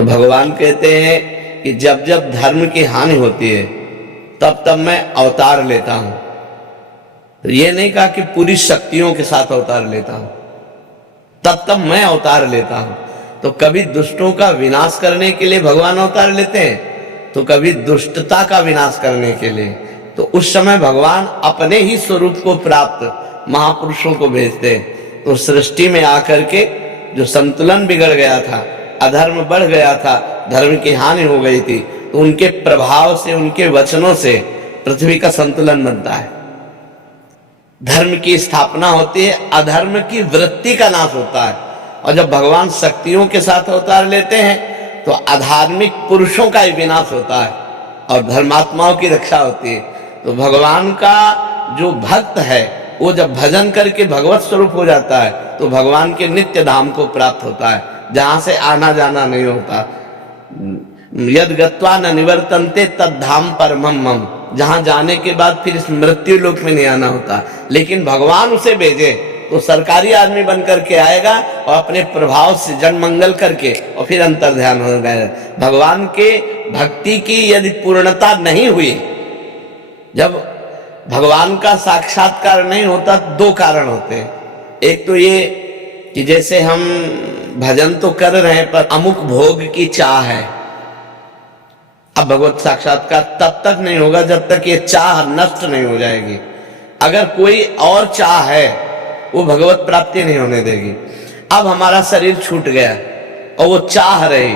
तो भगवान कहते हैं कि जब जब धर्म की हानि होती है तब तब मैं अवतार लेता हूं। तो ये नहीं कहा कि पूरी शक्तियों के साथ अवतार लेता हूं, तब तब मैं अवतार लेता हूं। तो कभी दुष्टों का विनाश करने के लिए भगवान अवतार लेते हैं, तो कभी दुष्टता का विनाश करने के लिए। तो उस समय भगवान अपने ही स्वरूप को प्राप्त महापुरुषों को भेजते हैं। तो सृष्टि में आकर के जो संतुलन बिगड़ गया था, अधर्म बढ़ गया था, धर्म की हानि हो गई थी, तो उनके प्रभाव से, उनके वचनों से पृथ्वी का संतुलन बनता है, धर्म की स्थापना होती है, अधर्म की वृत्ति का नाश होता है। और जब भगवान शक्तियों के साथ अवतार लेते हैं तो अधार्मिक पुरुषों का ही विनाश होता है और धर्मात्माओं की रक्षा होती है। तो भगवान का जो भक्त है वो जब भजन करके भगवत स्वरूप हो जाता है तो भगवान के नित्य धाम को प्राप्त होता है, जहां से आना जाना नहीं होता। यद गत्वा न निवर्तन्ते तद धाम परमम मम, जहां जाने के बाद फिर इस मृत्यु लोक में नहीं आना होता। लेकिन भगवान उसे भेजे तो सरकारी आदमी बन करके आएगा और अपने प्रभाव से जन मंगल करके और फिर अंतर ध्यान हो गया। भगवान के भक्ति की यदि पूर्णता नहीं हुई, जब भगवान का साक्षात्कार नहीं होता, दो कारण होते हैं। एक तो ये कि जैसे हम भजन तो कर रहे हैं पर अमुक भोग की चाह है, अब भगवत साक्षात्कार तब तक नहीं होगा जब तक ये चाह नष्ट नहीं हो जाएगी। अगर कोई और चाह है वो भगवत प्राप्ति नहीं होने देगी। अब हमारा शरीर छूट गया और वो चाह रही,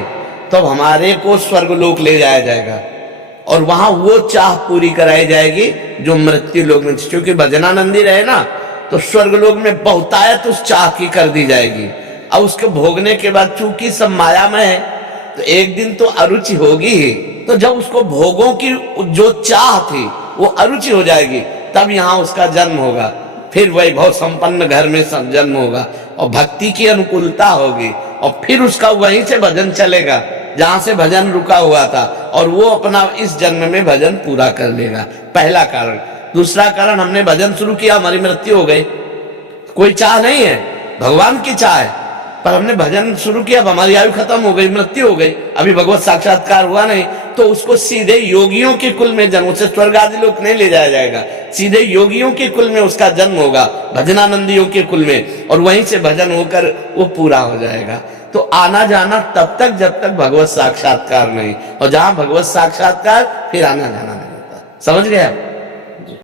तो अब हमारे को स्वर्गलोक ले जाया जाएगा और वहां वो चाह पूरी कराई जाएगी जो मृत्यु लोक में। क्योंकि भजनानंदी रहे ना, तो स्वर्गलोक में बहुतायत उस चाह की कर दी जाएगी। अब उसके भोगने के बाद चूंकि सब मायामय है तो एक दिन तो अरुचि होगी ही। तो जब उसको भोगों की जो चाह थी वो अरुचि हो जाएगी, तब यहाँ उसका जन्म होगा, फिर वैभव संपन्न घर में जन्म होगा और भक्ति की अनुकूलता होगी और फिर उसका वहीं से भजन चलेगा जहां से भजन रुका हुआ था, और वो अपना इस जन्म में भजन पूरा कर लेगा। पहला कारण। दूसरा कारण, हमने भजन शुरू किया, हमारी मृत्यु हो गई, कोई चाह नहीं है, भगवान की चाह है, पर हमने भजन शुरू किया, अब हमारी आयु खत्म हो गई, मृत्यु हो गई, अभी भगवत साक्षात्कार हुआ नहीं, तो उसको सीधे योगियों के कुल में जन्म, उसे स्वर्ग आदि लोक नहीं ले जाया जाएगा, सीधे योगियों के कुल में उसका जन्म होगा, भजनानंदियों के कुल में, और वहीं से भजन होकर वो पूरा हो जाएगा। तो आना जाना तब तक जब तक भगवत साक्षात्कार नहीं, और जहां भगवत साक्षात्कार फिर आना जाना नहीं होता। समझ गए आप?